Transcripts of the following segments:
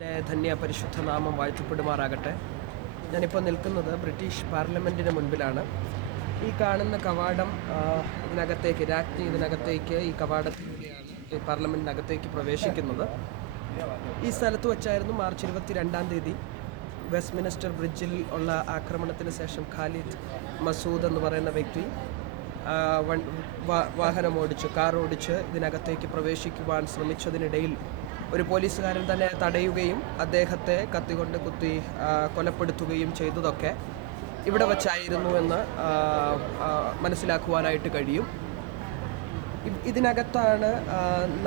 എൻ്റെ ധന്യ പരിശുദ്ധ നാമം വാഴ്ത്തപ്പെടുമാറാകട്ടെ. ഞാനിപ്പോൾ നിൽക്കുന്നത് ബ്രിട്ടീഷ് പാർലമെൻറ്റിന് മുൻപിലാണ്. ഈ കാണുന്ന കവാടം ഇതിനകത്തേക്ക് രാജ്ഞി ഇതിനകത്തേക്ക് ഈ കവാടത്തിലൂടെയാണ് ഈ പാർലമെൻറ്റിനകത്തേക്ക് പ്രവേശിക്കുന്നത്. ഈ സ്ഥലത്ത് വച്ചായിരുന്നു മാർച്ച് 22-ാം തീയതി വെസ്റ്റ്മിനിസ്റ്റർ ബ്രിഡ്ജിൽ ഉള്ള ആക്രമണത്തിന് ശേഷം ഖാലിദ് മസൂദ് എന്ന് പറയുന്ന വ്യക്തി കാർ ഓടിച്ച് ഇതിനകത്തേക്ക് പ്രവേശിക്കുവാൻ ശ്രമിച്ചതിനിടയിൽ ഒരു പോലീസുകാരൻ തന്നെ തടയുകയും അദ്ദേഹത്തെ കത്തികൊണ്ട് കുത്തി കൊലപ്പെടുത്തുകയും ചെയ്തതൊക്കെ ഇവിടെ വച്ചായിരുന്നു എന്ന് മനസ്സിലാക്കുവാനായിട്ട് കഴിയും. ഇതിനകത്താണ്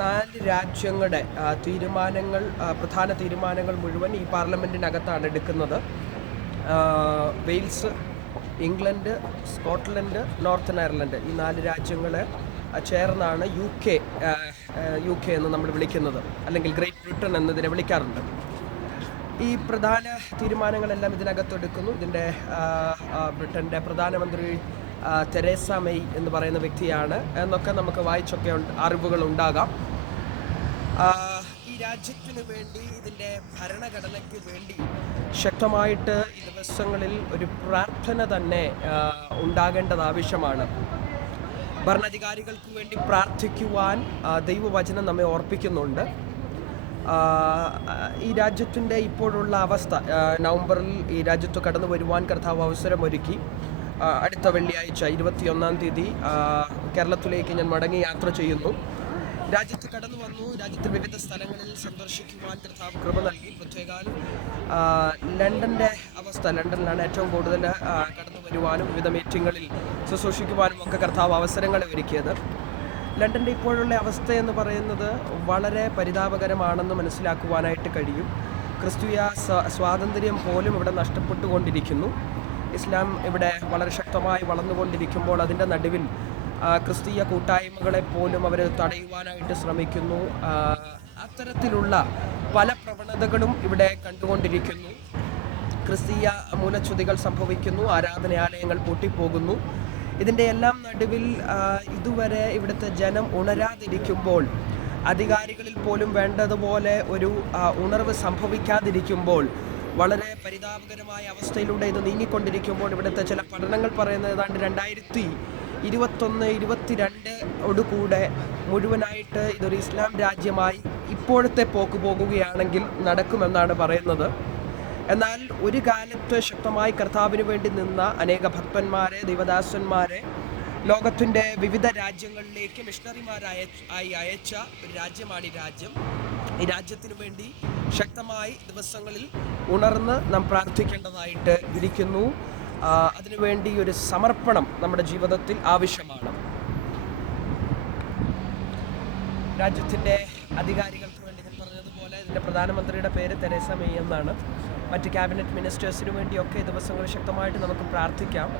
4 രാജ്യങ്ങളുടെ പ്രധാന തീരുമാനങ്ങൾ മുഴുവൻ ഈ പാർലമെൻറ്റിനകത്താണ് എടുക്കുന്നത്. Wales, England, Scotland, northern Ireland, ഈ 4 രാജ്യങ്ങൾ ചേർന്നാണ് യു കെ എന്ന് നമ്മൾ വിളിക്കുന്നത്, അല്ലെങ്കിൽ ഗ്രേറ്റ് ബ്രിട്ടൻ എന്നതിനെ വിളിക്കാറുണ്ട്. ഈ പ്രധാന തീരുമാനങ്ങളെല്ലാം ഇതിനകത്തെടുക്കുന്നു. ഇതിൻ്റെ ബ്രിട്ടൻ്റെ പ്രധാനമന്ത്രി തെരേസ മെയ് എന്ന് പറയുന്ന വ്യക്തിയാണ് എന്നൊക്കെ നമുക്ക് വായിച്ചൊക്കെ അറിവുകളുണ്ടാകാം. ഈ രാജ്യത്തിനു വേണ്ടി, ഇതിൻ്റെ ഭരണഘടനയ്ക്ക് വേണ്ടി ശക്തമായിട്ട് ഈ ദിവസങ്ങളിൽ ഒരു പ്രാർത്ഥന തന്നെ ഉണ്ടാകേണ്ടത് ആവശ്യമാണ്. ഭരണാധികാരികൾക്ക് വേണ്ടി പ്രാർത്ഥിക്കുവാൻ ദൈവവചനം നമ്മെ ഓർപ്പിക്കുന്നുണ്ട്. ഈ രാജ്യത്തിൻ്റെ ഇപ്പോഴുള്ള അവസ്ഥ, നവംബറിൽ ഈ രാജ്യത്ത് കടന്നു വരുവാൻ കർത്താവ് അവസരമൊരുക്കി. അടുത്ത വെള്ളിയാഴ്ച 21-ാം തീയതി കേരളത്തിലേക്ക് ഞാൻ മടങ്ങി യാത്ര ചെയ്യുന്നു. രാജ്യത്ത് കടന്നു വന്നു. രാജ്യത്തെ വിവിധ സ്ഥലങ്ങളിൽ സന്ദർശിക്കുവാൻ കർത്താവ് കൃപ നൽകി. പ്രത്യേകാൽ ലണ്ടൻ്റെ അവസ്ഥ, ലണ്ടനിലാണ് ഏറ്റവും കൂടുതൽ കടന്നു വരുവാനും വിവിധ മീറ്റിങ്ങുകളിൽ ശുശ്രൂഷിക്കുവാനും ഒക്കെ കർത്താവ് അവസരങ്ങളെ ഒരുക്കിയത്. ലണ്ടൻ്റെ ഇപ്പോഴുള്ള അവസ്ഥ എന്ന് പറയുന്നത് വളരെ പരിതാപകരമാണെന്ന് മനസ്സിലാക്കുവാനായിട്ട് കഴിയും. ക്രിസ്തീയ സ്വാതന്ത്ര്യം പോലും ഇവിടെ നഷ്ടപ്പെട്ടുകൊണ്ടിരിക്കുന്നു. ഇസ്ലാം ഇവിടെ വളരെ ശക്തമായി വളർന്നുകൊണ്ടിരിക്കുമ്പോൾ അതിൻ്റെ നടുവിൽ ക്രിസ്തീയ കൂട്ടായ്മകളെ പോലും അവർ തടയുവാനായിട്ട് ശ്രമിക്കുന്നു. അത്തരത്തിലുള്ള പല പ്രവണതകളും ഇവിടെ കണ്ടുകൊണ്ടിരിക്കുന്നു. ക്രിസ്തീയ മൂലച്യുതികൾ സംഭവിക്കുന്നു, ആരാധനാലയങ്ങൾ പൂട്ടിപ്പോകുന്നു. ഇതിൻ്റെ എല്ലാം നടുവിൽ ഇതുവരെ ഇവിടുത്തെ ജനം ഉണരാതിരിക്കുമ്പോൾ, അധികാരികളിൽ പോലും വേണ്ടതുപോലെ ഒരു ഉണർവ് സംഭവിക്കാതിരിക്കുമ്പോൾ, വളരെ പരിതാപകരമായ അവസ്ഥയിലൂടെ ഇത് നീങ്ങിക്കൊണ്ടിരിക്കുമ്പോൾ, ഇവിടുത്തെ ചില പഠനങ്ങൾ പറയുന്നത് ഏതാണ്ട് 2021-22 മുഴുവനായിട്ട് ഇതൊരു ഇസ്ലാം രാജ്യമായി ഇപ്പോഴത്തെ പോക്ക് പോകുകയാണെങ്കിൽ നടക്കുമെന്നാണ് പറയുന്നത്. എന്നാൽ ഒരു കാലത്ത് ശക്തമായി കർത്താവിന് വേണ്ടി നിന്ന അനേക ഭക്തന്മാരെ, ദൈവദാസന്മാരെ ലോകത്തിൻ്റെ വിവിധ രാജ്യങ്ങളിലേക്ക് മിഷണറിമാരായി അയച്ച ഒരു രാജ്യമാണ് ഈ രാജ്യം. ഈ രാജ്യത്തിന് വേണ്ടി ശക്തമായി ദിവസങ്ങളിൽ ഉണർന്ന് നാം പ്രാർത്ഥിക്കേണ്ടതായിട്ട് ഇരിക്കുന്നു. അതിനുവേണ്ടി ഒരു സമർപ്പണം നമ്മുടെ ജീവിതത്തിൽ ആവശ്യമാണ്. രാജ്യത്തിൻ്റെ അധികാരികൾക്ക് വേണ്ടി ഞാൻ പറഞ്ഞതുപോലെ ഇതിൻ്റെ പ്രധാനമന്ത്രിയുടെ പേര് തെരേസ മെയ് എന്നാണ്. മറ്റ് ക്യാബിനറ്റ് മിനിസ്റ്റേഴ്സിനു വേണ്ടിയൊക്കെ ദിവസങ്ങൾ ശക്തമായിട്ട് നമുക്ക് പ്രാർത്ഥിക്കാം.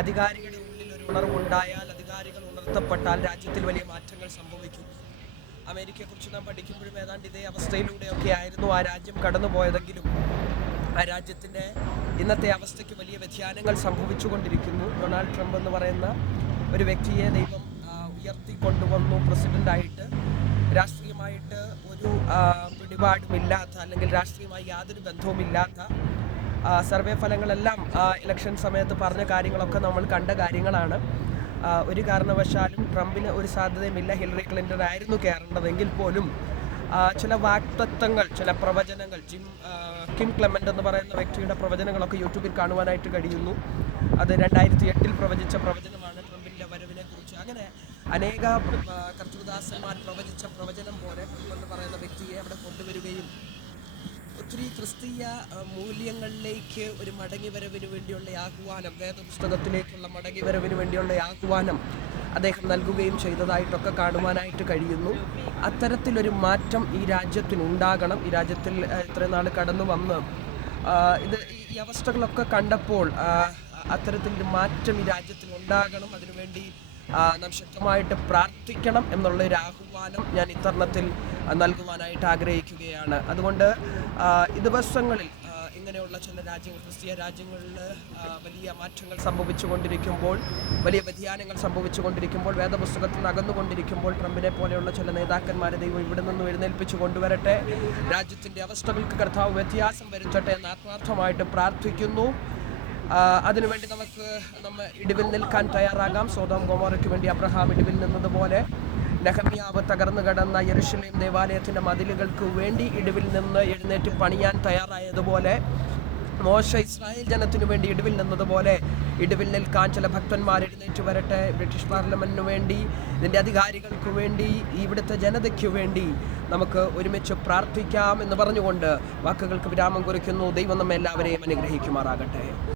അധികാരികളുടെ ഉള്ളിൽ ഒരു ഉണർവുണ്ടായാൽ, അധികാരികൾ ഉണർത്തപ്പെട്ടാൽ രാജ്യത്തിൽ വലിയ മാറ്റങ്ങൾ സംഭവിക്കും. അമേരിക്കയെക്കുറിച്ച് നാം പഠിക്കുമ്പോഴും ഏതാണ്ട് ഇതേ അവസ്ഥയിലൂടെയൊക്കെ ആയിരുന്നു ആ രാജ്യം കടന്നുപോയതെങ്കിലും ആ രാജ്യത്തിൻ്റെ ഇന്നത്തെ അവസ്ഥയ്ക്ക് വലിയ വ്യതിയാനങ്ങൾ സംഭവിച്ചുകൊണ്ടിരിക്കുന്നു. ഡൊണാൾഡ് ട്രംപ് എന്ന് പറയുന്ന ഒരു വ്യക്തിയെ ദൈവം ഉയർത്തിക്കൊണ്ടുവന്നു പ്രസിഡൻ്റായിട്ട്. രാഷ്ട്രീയമായിട്ട് ഒരു പിടിപാടുമില്ലാത്ത, അല്ലെങ്കിൽ രാഷ്ട്രീയമായി യാതൊരു ബന്ധവുമില്ലാത്ത, സർവേ ഫലങ്ങളെല്ലാം ഇലക്ഷൻ സമയത്ത് പറഞ്ഞ കാര്യങ്ങളൊക്കെ നമ്മൾ കണ്ട കാര്യങ്ങളാണ്. ഒരു കാരണവശാലും ട്രംപിന് ഒരു സാധ്യതയുമില്ല. ഹില്ലറി ക്ലിൻ്റൺ ആയിരുന്നു കയറേണ്ടതെങ്കിൽ പോലും ചില വാക്തത്വങ്ങൾ, ചില പ്രവചനങ്ങൾ, കിം ക്ലെമൻ്റ് എന്ന് പറയുന്ന വ്യക്തിയുടെ പ്രവചനങ്ങളൊക്കെ യൂട്യൂബിൽ കാണുവാനായിട്ട് കഴിയുന്നു. അത് 2008-ൽ പ്രവചിച്ച പ്രവചനമാണ് ട്രംപിൻ്റെ വരവിനെ കുറിച്ച്. അങ്ങനെ അനേക കർത്തൃദാസന്മാർ പ്രവചിച്ച പ്രവചനം പോലെ എന്ന് പറയുന്ന വ്യക്തിയെ അവിടെ കൊണ്ടുവരികയും ഒത്തിരി ക്രിസ്തീയ മൂല്യങ്ങളിലേക്ക് ഒരു മടങ്ങിവരവിന് വേണ്ടിയുള്ള ആഹ്വാനം, വേദപുസ്തകത്തിലേക്കുള്ള മടങ്ങിവരവിന് വേണ്ടിയുള്ള ആഹ്വാനം അദ്ദേഹം നൽകുകയും ചെയ്തതായിട്ടൊക്കെ കാണുവാനായിട്ട് കഴിയുന്നു. അത്തരത്തിലൊരു മാറ്റം ഈ രാജ്യത്തിനുണ്ടാകണം. ഈ രാജ്യത്തിൽ ഇത്രയും നാൾ കടന്നു വന്ന് ഈ അവസ്ഥകളൊക്കെ കണ്ടപ്പോൾ അത്തരത്തിലൊരു മാറ്റം ഈ രാജ്യത്തിൽ ഉണ്ടാകണം. അതിനുവേണ്ടി നാം ശക്തമായിട്ട് പ്രാർത്ഥിക്കണം എന്നുള്ളൊരു ആഹ്വാനം ഞാൻ ഇത്തരണത്തിൽ നൽകുവാനായിട്ട് ആഗ്രഹിക്കുകയാണ്. അതുകൊണ്ട് ഈ ദിവസങ്ങളിൽ ഇങ്ങനെയുള്ള ചില രാജ്യങ്ങൾ, ക്രിസ്തീയ രാജ്യങ്ങളിൽ വലിയ മാറ്റങ്ങൾ സംഭവിച്ചുകൊണ്ടിരിക്കുമ്പോൾ, വലിയ വ്യതിയാനങ്ങൾ സംഭവിച്ചുകൊണ്ടിരിക്കുമ്പോൾ, വേദപുസ്തകത്തിൽ നിന്ന് അകന്നുകൊണ്ടിരിക്കുമ്പോൾ ട്രംപിനെ പോലെയുള്ള ചില നേതാക്കന്മാരെ ദൈവം ഇവിടെ നിന്ന് എഴുന്നേൽപ്പിച്ചു കൊണ്ടുവരട്ടെ. രാജ്യത്തിൻ്റെ അവസ്ഥകൾക്ക് കർത്താവ് വ്യത്യാസം വരുത്തട്ടെ എന്ന് ആത്മാർത്ഥമായിട്ട് പ്രാർത്ഥിക്കുന്നു. അതിനുവേണ്ടി നമ്മൾ ഇടിവിൽ നിൽക്കാൻ തയ്യാറാകാം. സോദോം ഗൊമോറയ്ക്ക് വേണ്ടി അബ്രഹാം ഇടിവിൽ നിന്നതുപോലെ, നെഹമ്യാവ് തകർന്നു കിടന്ന യെരുശലേം ദേവാലയത്തിൻ്റെ മതിലുകൾക്ക് വേണ്ടി ഇടിവിൽ നിന്ന് എഴുന്നേറ്റ് പണിയാൻ തയ്യാറായതുപോലെ, മോശ ഇസ്രായേൽ ജനത്തിനു വേണ്ടി ഇടിവിൽ നിന്നതുപോലെ ഇടിവിൽ നിൽക്കാൻ ചില ഭക്തന്മാർ എഴുന്നേറ്റ് വരട്ടെ. ബ്രിട്ടീഷ് പാർലമെൻറ്റിനു വേണ്ടി, ഇതിൻ്റെ അധികാരികൾക്ക് വേണ്ടി, ഇവിടുത്തെ ജനതയ്ക്ക് വേണ്ടി നമുക്ക് ഒരുമിച്ച് പ്രാർത്ഥിക്കാം എന്ന് പറഞ്ഞുകൊണ്ട് വാക്കുകൾക്ക് വിരാമം കുറിക്കുന്നു. ദൈവം നമ്മെ എല്ലാവരെയും അനുഗ്രഹിക്കുമാറാകട്ടെ.